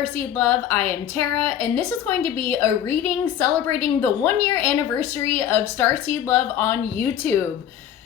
Starseed Love. I am Tara, and this is going to be a reading celebrating the 1-year anniversary of Starseed Love on YouTube.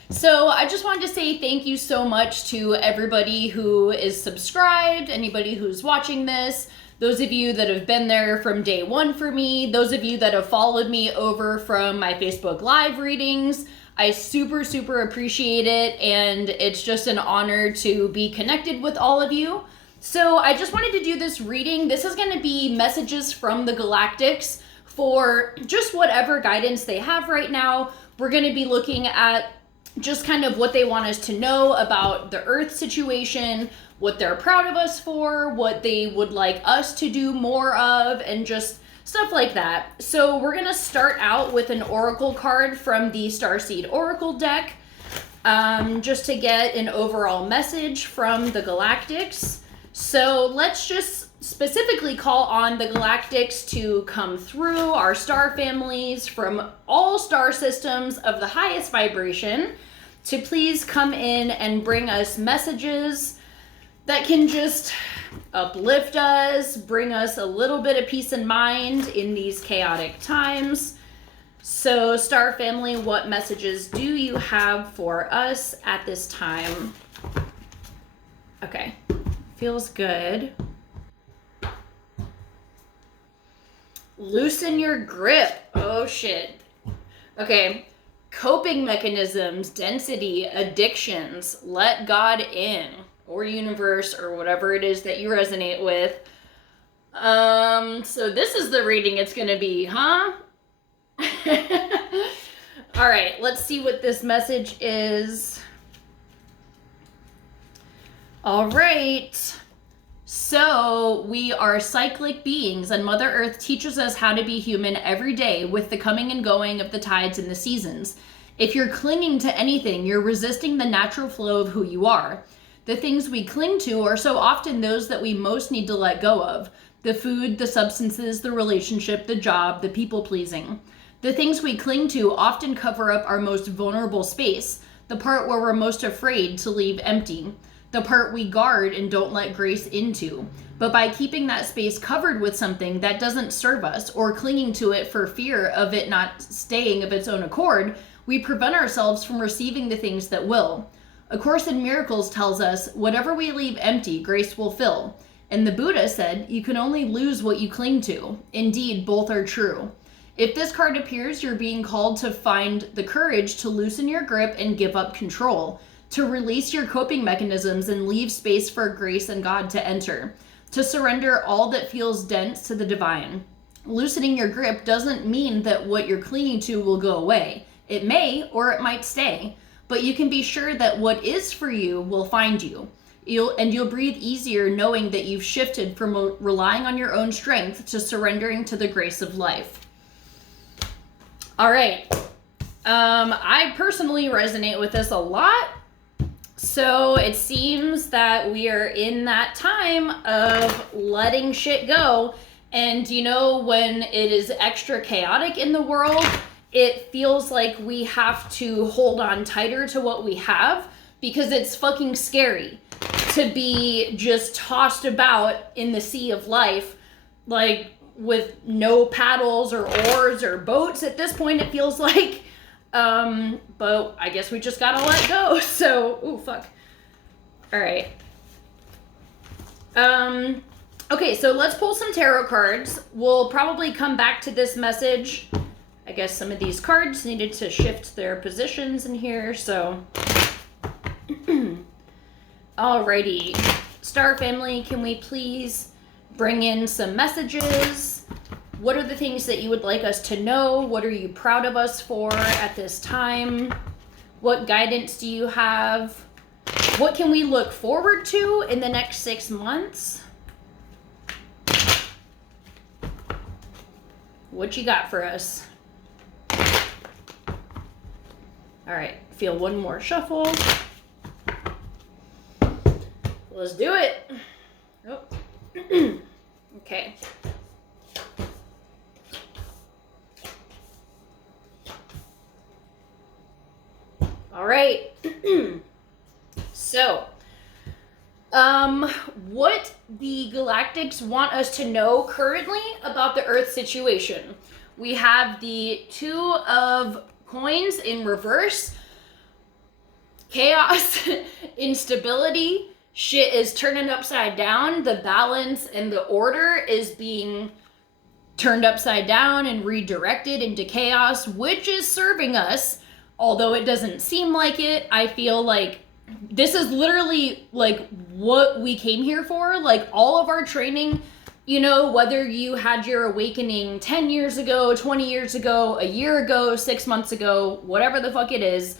So I just wanted to say thank you so much to everybody who is subscribed, anybody who's watching this, those of you that have been there from day one for me, those of you that have followed me over from my Facebook Live readings. I super appreciate it, and it's just an honor to be connected with all of you. So I just wanted to do this reading. This is going to be messages from the Galactics for just whatever guidance they have right now. We're going to be looking at just kind of what they want us to know about the Earth situation, what they're proud of us for, what they would like us to do more of, and just stuff like that. So we're going to start out with an oracle card from the Starseed Oracle deck, just to get an overall message from the Galactics. So let's just specifically call on the Galactics to come through our star families from all star systems of the highest vibration to please come in and bring us messages that can just uplift us, bring us a little bit of peace and mind in these chaotic times. So star family, what messages do you have for us at this time? Okay. Feels good. Loosen your grip. Oh shit. Okay. Coping mechanisms, density, addictions, let God in, or universe, or whatever it is that you resonate with. So this is the reading it's gonna be, huh? All right, let's see what this message is. All right, so we are cyclic beings, and Mother Earth teaches us how to be human every day with the coming and going of the tides and the seasons. If you're clinging to anything, you're resisting the natural flow of who you are. The things we cling to are so often those that we most need to let go of. The food, the substances, the relationship, the job, the people-pleasing. The things we cling to often cover up our most vulnerable space, the part where we're most afraid to leave empty. The part we guard and don't let grace into. But by keeping that space covered with something that doesn't serve us, or clinging to it for fear of it not staying of its own accord, we prevent ourselves from receiving the things that will. A Course in Miracles tells us, whatever we leave empty, grace will fill. And the Buddha said, you can only lose what you cling to. Indeed, both are true. If this card appears, you're being called to find the courage to loosen your grip and give up control, to release your coping mechanisms and leave space for grace and God to enter, to surrender all that feels dense to the divine. Loosening your grip doesn't mean that what you're clinging to will go away. It may, or it might stay, but you can be sure that what is for you will find you. You'll breathe easier knowing that you've shifted from relying on your own strength to surrendering to the grace of life. All right. I personally resonate with this a lot. So it seems that we are in that time of letting shit go. And you know, when it is extra chaotic in the world, it feels like we have to hold on tighter to what we have because it's fucking scary to be just tossed about in the sea of life, like with no paddles or oars or boats. At this point, it feels like. But I guess we just gotta let go. So, ooh, fuck. All right. Okay, so let's pull some tarot cards. We'll probably come back to this message. I guess some of these cards needed to shift their positions in here, so. Alrighty. Star family, can we please bring in some messages? What are the things that you would like us to know? What are you proud of us for at this time? What guidance do you have? What can we look forward to in the next 6 months? What you got for us? All right, feel one more shuffle. Let's do it. Oh. Okay. All right. So, what the Galactics want us to know currently about the Earth situation. We have the Two of Coins in reverse. Chaos, instability, shit is turning upside down. The balance and the order is being turned upside down and redirected into chaos, which is serving us. Although it doesn't seem like it, I feel like this is literally like what we came here for. Like all of our training, you know, whether you had your awakening 10 years ago, 20 years ago, a year ago, 6 months ago, whatever the fuck it is,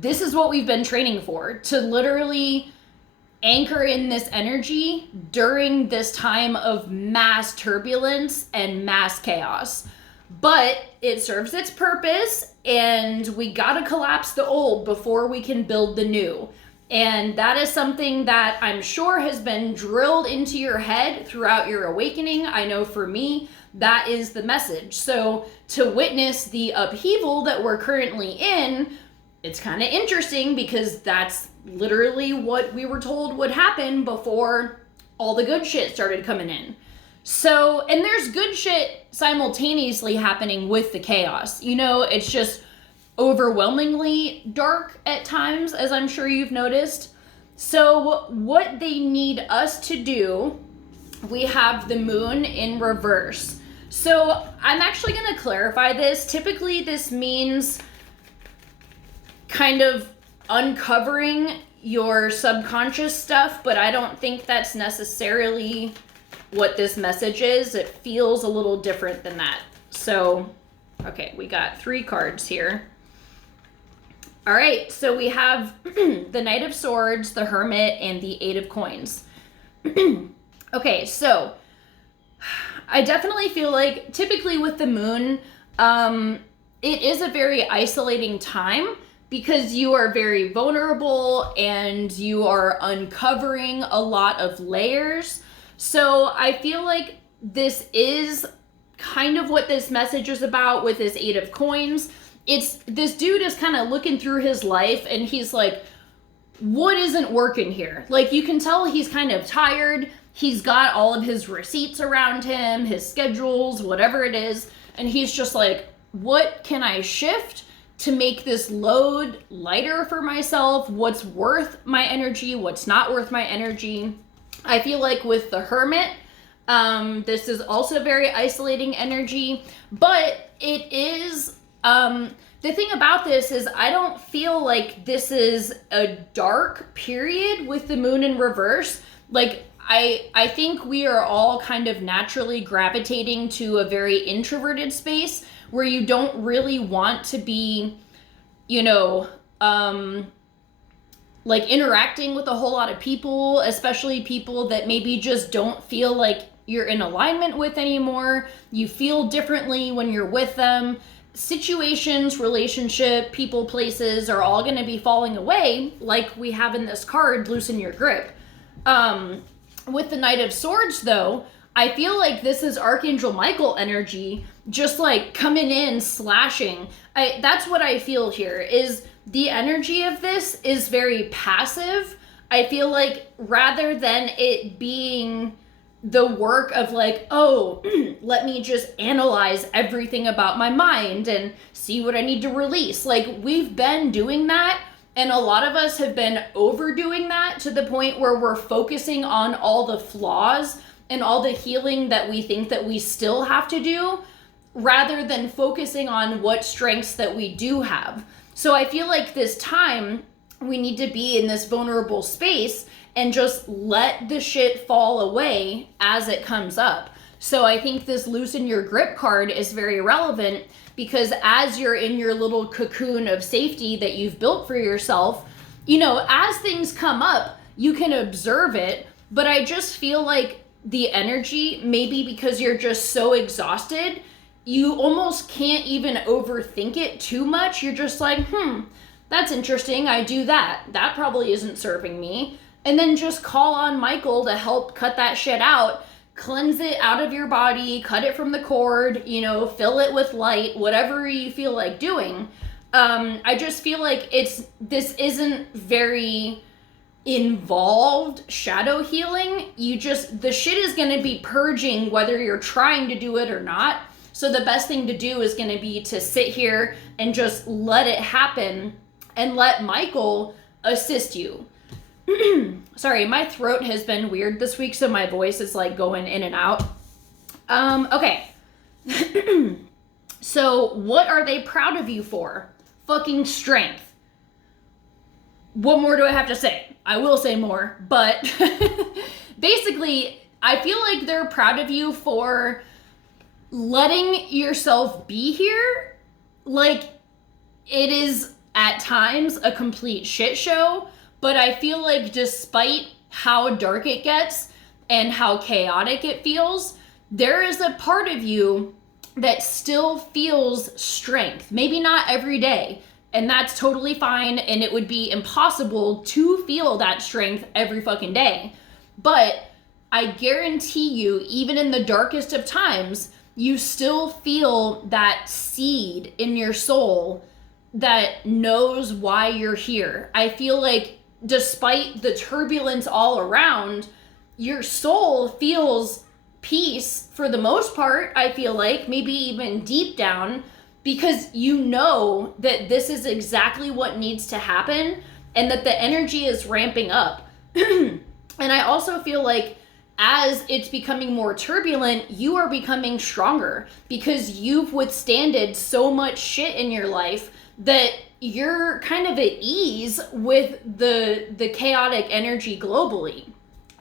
this is what we've been training for, to literally anchor in this energy during this time of mass turbulence and mass chaos. But it serves its purpose, and we gotta collapse the old before we can build the new. And that is something that I'm sure has been drilled into your head throughout your awakening. I know for me, that is the message. So to witness the upheaval that we're currently in, it's kind of interesting because that's literally what we were told would happen before all the good shit started coming in. So, and there's good shit simultaneously happening with the chaos. You know, it's just overwhelmingly dark at times, as I'm sure you've noticed. So what they need us to do, we have the moon in reverse. So I'm actually going to clarify this. Typically this means kind of uncovering your subconscious stuff, but I don't think that's necessarily what this message is. It feels a little different than that. So, okay, we got 3 cards here. All right, so we have the Knight of Swords, the Hermit, and the 8 of Coins. Okay, so I definitely feel like typically with the moon, it is a very isolating time because you are very vulnerable and you are uncovering a lot of layers. So I feel like this is kind of what this message is about with this 8 of Coins. It's this dude is kind of looking through his life and he's like, what isn't working here? Like you can tell he's kind of tired. He's got all of his receipts around him, his schedules, whatever it is. And he's just like, what can I shift to make this load lighter for myself? What's worth my energy? What's not worth my energy? I feel like with the Hermit, this is also very isolating energy, but it is, the thing about this is I don't feel like this is a dark period with the moon in reverse. Like, I think we are all kind of naturally gravitating to a very introverted space where you don't really want to be, you know, like interacting with a whole lot of people, especially people that maybe just don't feel like you're in alignment with anymore. You feel differently when you're with them. Situations, relationship, people, places are all going to be falling away, like we have in this card, Loosen Your Grip. With the Knight of Swords, though, I feel like this is Archangel Michael energy, just like coming in, slashing. That's what I feel here, is the energy of this is very passive. I feel like rather than it being the work of like, oh, let me just analyze everything about my mind and see what I need to release. Like, we've been doing that, and a lot of us have been overdoing that to the point where we're focusing on all the flaws and all the healing that we think that we still have to do, rather than focusing on what strengths that we do have. So I feel like this time we need to be in this vulnerable space and just let the shit fall away as it comes up. So I think this Loosen Your Grip card is very relevant because as you're in your little cocoon of safety that you've built for yourself, you know, as things come up, you can observe it, but I just feel like the energy, maybe because you're just so exhausted, you almost can't even overthink it too much. You're just like, that's interesting. I do that. That probably isn't serving me. And then just call on Michael to help cut that shit out, cleanse it out of your body, cut it from the cord, you know, fill it with light, whatever you feel like doing. I just feel like this isn't very involved shadow healing. The shit is going to be purging whether you're trying to do it or not. So the best thing to do is going to be to sit here and just let it happen and let Michael assist you. Sorry, my throat has been weird this week, so my voice is like going in and out. Okay. So what are they proud of you for? Fucking strength. What more do I have to say? I will say more, but basically, I feel like they're proud of you for letting yourself be here. Like, it is at times a complete shit show, but I feel like despite how dark it gets and how chaotic it feels, there is a part of you that still feels strength. Maybe not every day, and that's totally fine, and it would be impossible to feel that strength every fucking day. But I guarantee you, even in the darkest of times, you still feel that seed in your soul that knows why you're here. I feel like despite the turbulence all around, your soul feels peace for the most part, I feel like, maybe even deep down, because you know that this is exactly what needs to happen and that the energy is ramping up. And I also feel like as it's becoming more turbulent, you are becoming stronger because you've withstanded so much shit in your life that you're kind of at ease with the chaotic energy globally.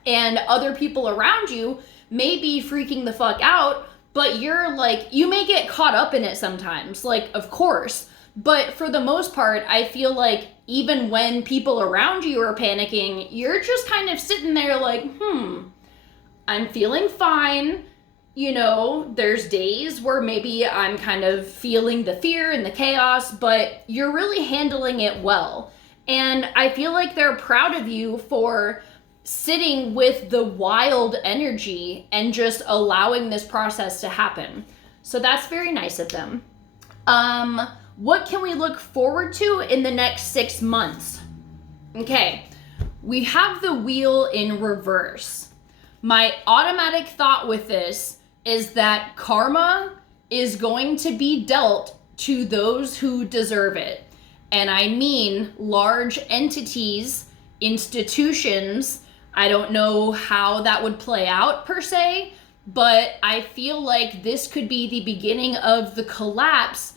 And other people around you may be freaking the fuck out, but you're like, you may get caught up in it sometimes, like, of course. But for the most part, I feel like even when people around you are panicking, you're just kind of sitting there like, I'm feeling fine. You know, there's days where maybe I'm kind of feeling the fear and the chaos, but you're really handling it well. And I feel like they're proud of you for sitting with the wild energy and just allowing this process to happen. So that's very nice of them. What can we look forward to in the next 6 months? Okay, we have the wheel in reverse. My automatic thought with this is that karma is going to be dealt to those who deserve it. And I mean large entities, institutions. I don't know how that would play out per se, but I feel like this could be the beginning of the collapse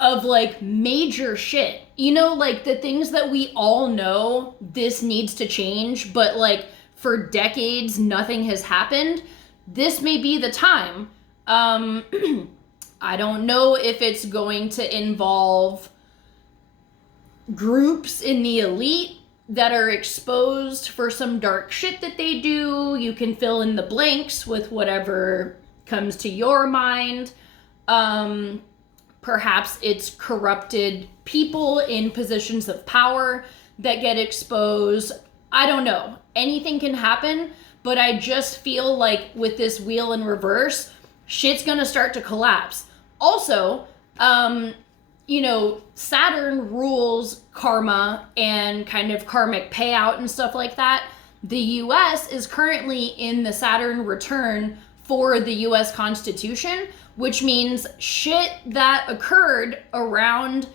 of like major shit. You know, like the things that we all know this needs to change, but like for decades nothing has happened. This may be the time. I don't know if it's going to involve groups in the elite that are exposed for some dark shit that they do. You can fill in the blanks with whatever comes to your mind. Perhaps it's corrupted people in positions of power that get exposed. I don't know. Anything can happen, but I just feel like with this wheel in reverse, shit's gonna start to collapse. Also, you know, Saturn rules karma and kind of karmic payout and stuff like that. The US is currently in the Saturn return for the US Constitution, which means shit that occurred around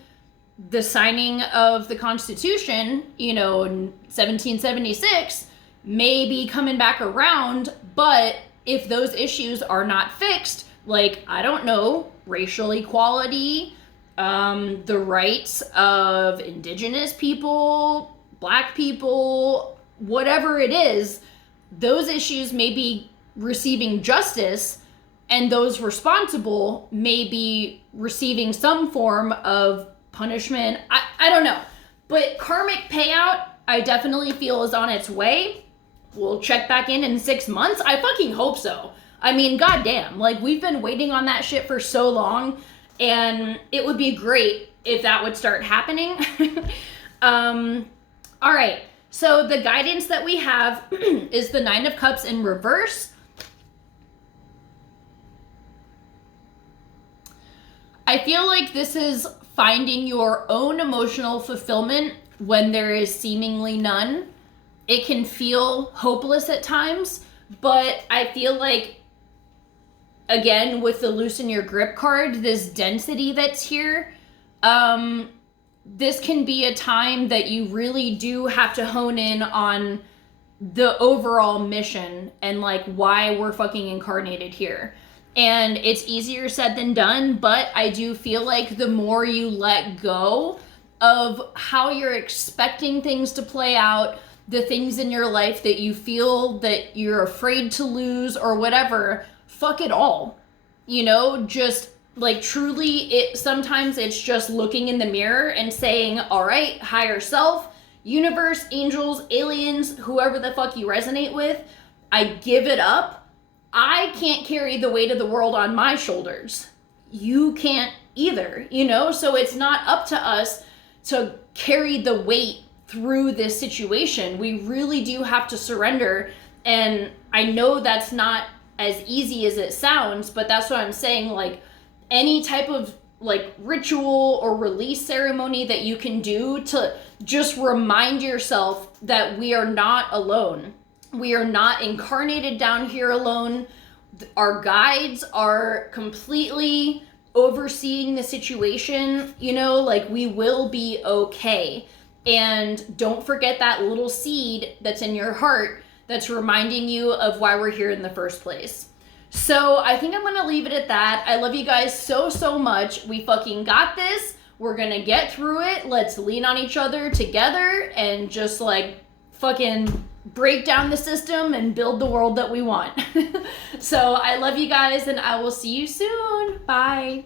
the signing of the Constitution, you know, in 1776, may be coming back around. But if those issues are not fixed, like, I don't know, racial equality, the rights of indigenous people, black people, whatever it is, those issues may be receiving justice, and those responsible may be receiving some form of punishment. I don't know. But karmic payout, I definitely feel is on its way. We'll check back in 6 months. I fucking hope so. I mean, goddamn, like, we've been waiting on that shit for so long, and it would be great if that would start happening. All right, so the guidance that we have is the 9 of Cups in reverse. I feel like this is finding your own emotional fulfillment when there is seemingly none. it can feel hopeless at times, but I feel like, again, with the loosen your grip card, this density that's here, this can be a time that you really do have to hone in on the overall mission and like why we're fucking incarnated here. And it's easier said than done, but I do feel like the more you let go of how you're expecting things to play out, the things in your life that you feel that you're afraid to lose or whatever, fuck it all. You know, just like truly, sometimes it's just looking in the mirror and saying, all right, higher self, universe, angels, aliens, whoever the fuck you resonate with, I give it up. I can't carry the weight of the world on my shoulders. You can't either, you know? So it's not up to us to carry the weight through this situation. We really do have to surrender. And I know that's not as easy as it sounds, but that's what I'm saying. Like, any type of like ritual or release ceremony that you can do to just remind yourself that we are not alone. We are not incarnated down here alone. Our guides are completely overseeing the situation, you know, like we will be okay. And don't forget that little seed that's in your heart that's reminding you of why we're here in the first place. So I think I'm gonna leave it at that. I love you guys so, so much. We fucking got this. We're gonna get through it. Let's lean on each other together and just like fucking break down the system and build the world that we want. So I love you guys and I will see you soon. Bye.